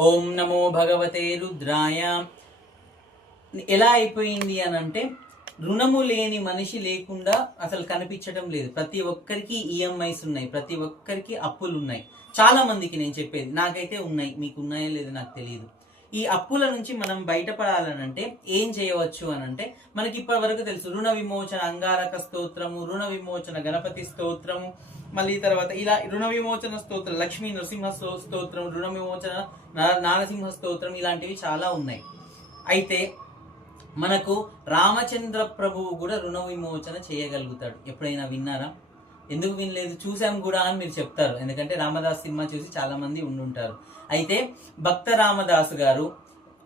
ఓం నమో భగవతే రుద్రాయ. ఎలా అయిపోయింది అని అంటే, రుణము లేని మనిషి లేకుండా అసలు కనిపించడం లేదు. ప్రతి ఒక్కరికి ఈఎంఐస్ ఉన్నాయి, ప్రతి ఒక్కరికి అప్పులు ఉన్నాయి. చాలా మందికి నేను చెప్పేది, నాకైతే ఉన్నాయి, మీకు ఉన్నాయో లేదో నాకు తెలియదు. ఈ అప్పుల నుంచి మనం బయటపడాలనంటే ఏం చేయవచ్చు అని అంటే, మనకి ఇప్పటి వరకు తెలుసు రుణ విమోచన అంగారక స్తోత్రము, రుణ విమోచన గణపతి స్తోత్రము, మళ్ళీ తర్వాత ఇలా రుణ విమోచన స్తోత్రం, లక్ష్మీ నరసింహ స్తోత్రం, రుణ విమోచన నారసింహ స్తోత్రం, ఇలాంటివి చాలా ఉన్నాయి. అయితే మనకు రామచంద్ర ప్రభువు కూడా రుణ విమోచన చేయగలుగుతాడు. ఎప్పుడైనా విన్నారా? ఎందుకు వినలేదు? చూసాం కూడా అని మీరు చెప్తారు, ఎందుకంటే రామదాస్ సినిమా చూసి చాలా మంది ఉండుంటారు. అయితే భక్త రామదాసు గారు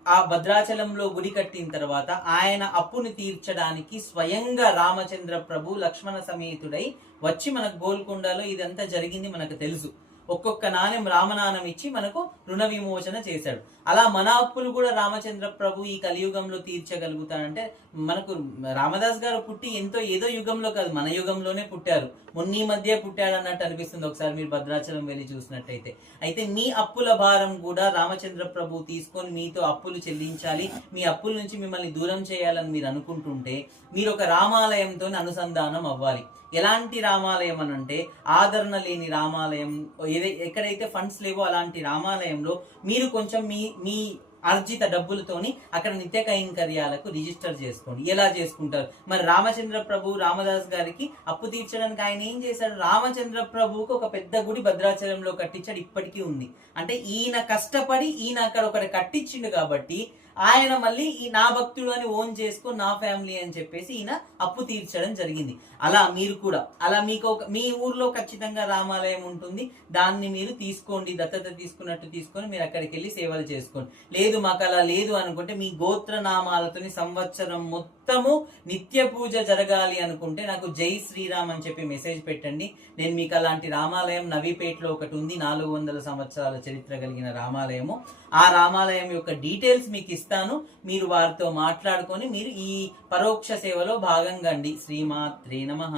ఆ భద్రాచలంలో గుడి కట్టిన తర్వాత ఆయన అప్పుని తీర్చడానికి స్వయంగా రామచంద్ర ప్రభు లక్ష్మణ సమేతుడై వచ్చి మనకు గోల్కొండలో ఇదంతా జరిగింది మనకు తెలుసు. ఒక్కొక్క నాణ్యం రామనాణం ఇచ్చి మనకు రుణ విమోచన చేశాడు. అలా మన అప్పులు కూడా రామచంద్ర ప్రభు ఈ కలియుగంలో తీర్చగలుగుతాడంటే, మనకు రామదాస్ గారు పుట్టి ఏదో యుగంలో కాదు, మన యుగంలోనే పుట్టారు. మొన్నీ మధ్య పుట్టాడు అన్నట్టు అనిపిస్తుంది ఒకసారి మీరు భద్రాచలం వెళ్ళి చూసినట్టయితే. అయితే మీ అప్పుల భారం కూడా రామచంద్ర ప్రభు తీసుకొని మీతో అప్పులు చెల్లించాలి, మీ అప్పుల నుంచి మిమ్మల్ని దూరం చేయాలని మీరు అనుకుంటుంటే, మీరు ఒక రామాలయంతో అనుసంధానం అవ్వాలి. ఎలాంటి రామాలయం అని అంటే, ఆదరణ లేని రామాలయం, ఎక్కడైతే ఫండ్స్ లేవో అలాంటి రామాలయంలో మీరు కొంచెం మీ అర్జిత డబ్బులతోని అక్కడ నిత్య కైంకర్యాలకు రిజిస్టర్ చేసుకోండి. ఎలా చేసుకుంటారు మరి? రామచంద్ర ప్రభు రామదాస్ గారికి అప్పు తీర్చడానికి ఆయన ఏం చేశాడు? రామచంద్ర ప్రభువుకు ఒక పెద్ద గుడి భద్రాచలంలో కట్టించాడు, ఇప్పటికీ ఉంది. అంటే ఈయన కష్టపడి ఈయన అక్కడ ఒకటి కట్టించిండు కాబట్టి ఆయన మళ్ళీ ఈ నా భక్తుడు అని ఓన్ చేసుకో, నా ఫ్యామిలీ అని చెప్పేసి ఈయన అప్పు తీర్చడం జరిగింది. అలా మీరు కూడా, అలా మీకు మీ ఊర్లో ఖచ్చితంగా రామాలయం ఉంటుంది, దాన్ని మీరు తీసుకోండి, దత్తత తీసుకున్నట్టు తీసుకొని మీరు అక్కడికి వెళ్ళి సేవలు చేసుకోండి. లేదు మాకు అలా లేదు అనుకుంటే, మీ గోత్ర నామాలతోని సంవత్సరం మొత్తము నిత్య పూజ జరగాలి అనుకుంటే నాకు జై శ్రీరామ్ అని చెప్పి మెసేజ్ పెట్టండి. నేను మీకు అలాంటి రామాలయం నవీపేటలో ఒకటి ఉంది, 400 సంవత్సరాల చరిత్ర కలిగిన రామాలయము. ఆ రామాలయం యొక్క డీటెయిల్స్ మీకు ఇస్తాను, మీరు వారితో మాట్లాడుకొని మీరు ఈ పరోక్ష సేవలో భాగంగా అండి. శ్రీమాత్రే నమః.